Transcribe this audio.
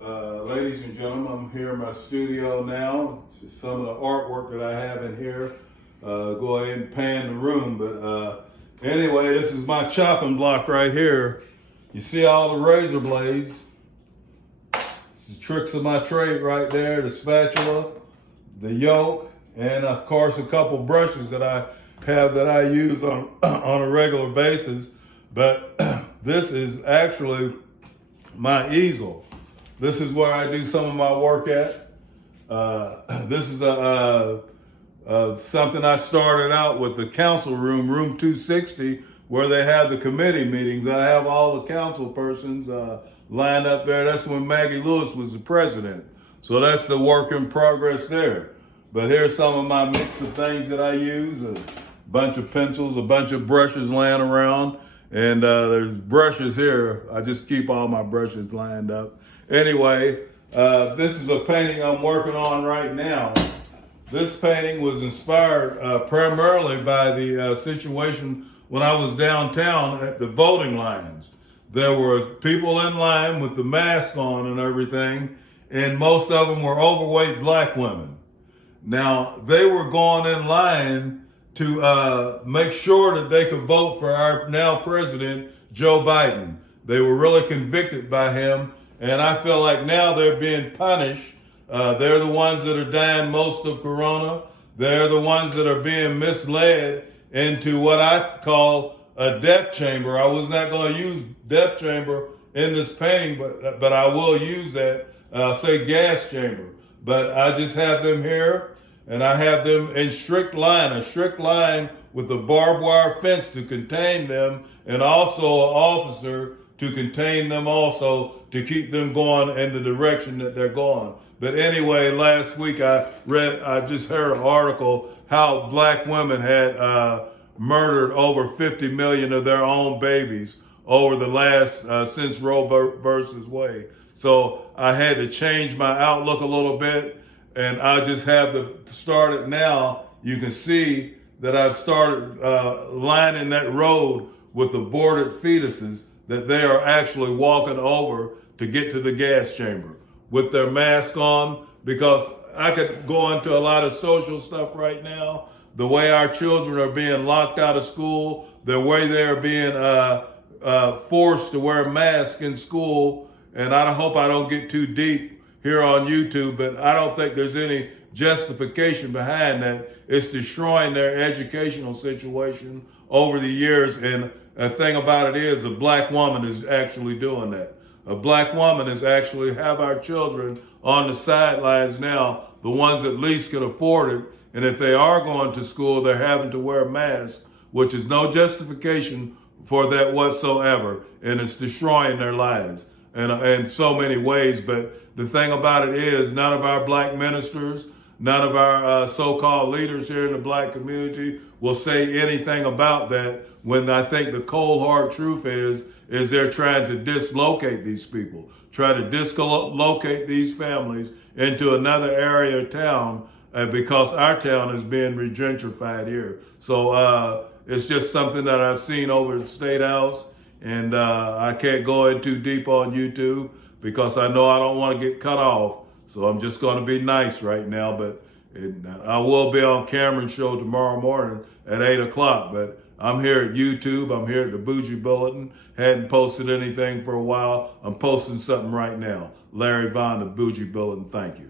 Ladies and gentlemen, I'm here in my studio now. Some of the artwork that I have in here. Go ahead and pan the room. But anyway, this is my chopping block right here. You see all the razor blades. It's the tricks of my trade right there. The spatula, the yoke, and of course a couple brushes that I have that I use on a regular basis. But this is actually my easel. This is where I do some of my work at. This is something I started out with the council room 260, where they have the committee meetings. I have all the council persons lined up there. That's when Maggie Lewis was the president. So that's the work in progress there. But here's some of my mix of things that I use. A bunch of pencils, a bunch of brushes laying around. And there's brushes here. I just keep all my brushes lined up. Anyway, this is a painting I'm working on right now. This painting was inspired primarily by the situation when I was downtown at the voting lines. There were people in line with the mask on and everything, and most of them were overweight black women. Now, they were going in line to make sure that they could vote for our now president, Joe Biden. They were really convicted by him, and I feel like now they're being punished. They're the ones that are dying most of corona. They're the ones that are being misled into what I call a death chamber. I was not going to use death chamber in this painting, but I will use that, say gas chamber. But I just have them here, and I have them in a strict line with a barbed wire fence to contain them, and also an officer to contain them also, to keep them going in the direction that they're going. But anyway, last week I just heard an article how black women had murdered over 50 million of their own babies over the last, since Roe versus Wade. So I had to change my outlook a little bit, and I just have to start it now. You can see that I've started lining that road with aborted fetuses that they are actually walking over to get to the gas chamber with their mask on, because I could go into a lot of social stuff right now. The way our children are being locked out of school, the way they're being forced to wear masks in school. And I hope I don't get too deep here on YouTube, but I don't think there's any justification behind that. It's destroying their educational situation over the years. And the thing about it is, a black woman is actually doing that. A black woman is actually have our children on the sidelines now, the ones that least can afford it. And if they are going to school, they're having to wear masks, which is no justification for that whatsoever. And it's destroying their lives in so many ways. But the thing about it is, none of our black ministers, none of our so-called leaders here in the black community will say anything about that, when I think the cold hard truth is they're trying to dislocate these people, try to dislocate these families into another area of town, because our town is being regentrified here. So it's just something that I've seen over at the State House, and I can't go in too deep on YouTube because I know I don't want to get cut off. So I'm just going to be nice right now, but I will be on Cameron's show tomorrow morning at 8 o'clock. But I'm here at YouTube. I'm here at the Bougie Bulletin. Hadn't posted anything for a while. I'm posting something right now. Larry Vaughn, the Bougie Bulletin. Thank you.